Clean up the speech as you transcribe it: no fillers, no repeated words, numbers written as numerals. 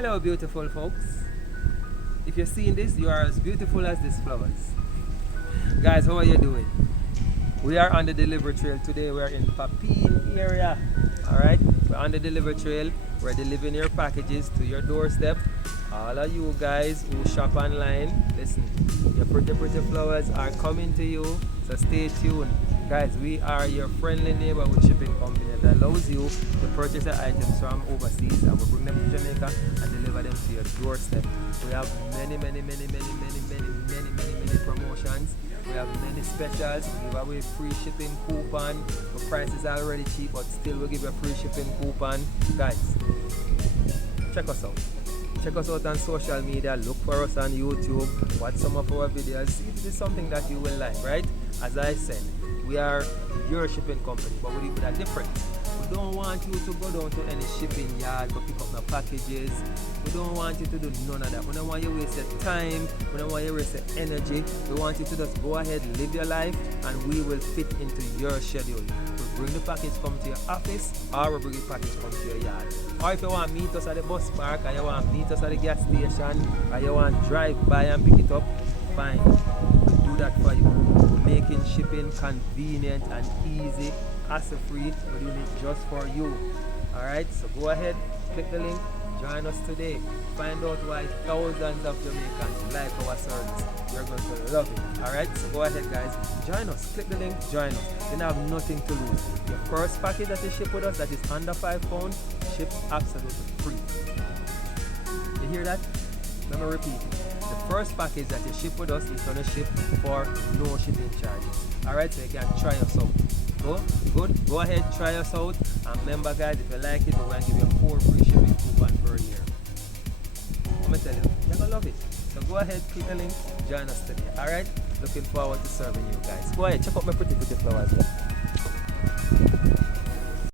Hello, beautiful folks. If you're seeing this, you are as beautiful as these flowers. Guys, how are you doing? We are on the delivery trail today. We're in Papine area. Alright? We're on the delivery trail. We're delivering your packages to your doorstep. All of you guys who shop online, listen, your pretty flowers are coming to you. So stay tuned. Guys, we are your friendly neighborhood shipping company that allows you to purchase your items from overseas, and we bring them to Jamaica and deliver them to your doorstep. We have many promotions. We have many specials. We give away free shipping coupon. The prices are already cheap, but still we give you a free shipping coupon. Guys, check us out. Check us out on social media. Look for us on YouTube. Watch some of our videos. See if it is something that you will like, right? As I said, we are your shipping company, but we are different. We don't want you to go down to any shipping yard to pick up the packages. We don't want you to do none of that. We don't want you to waste your time. We don't want you to waste your energy. We want you to just go ahead, live your life, and we will fit into your schedule. We bring the package come to your office, or we bring the package come to your yard. Or if you want to meet us at the bus park, or you want to meet us at the gas station, or you want to drive by and pick it up, fine. We'll do that for you. We're making shipping convenient and easy, hassle-free. We're doing it just for you. Alright, so go ahead, click the link, join us today. Find out why thousands of Jamaicans like our service. You're going to love it. Alright, so go ahead guys, join us. Click the link, join us. You have nothing to lose. Your first package that you ship with us that is under £5, shipped absolutely free. You hear that? Let me repeat it. The first package that you ship with us is going to ship for no shipping charges. Alright, so you can try us out. Good. Go ahead, try us out. And remember guys, if you like it, we're going to give you a 4 free shipping coupon per year. I'm going to tell you, you're going to love it. So go ahead, click the link, join us today. Alright? Looking forward to serving you guys. Go ahead, check out my pretty flowers.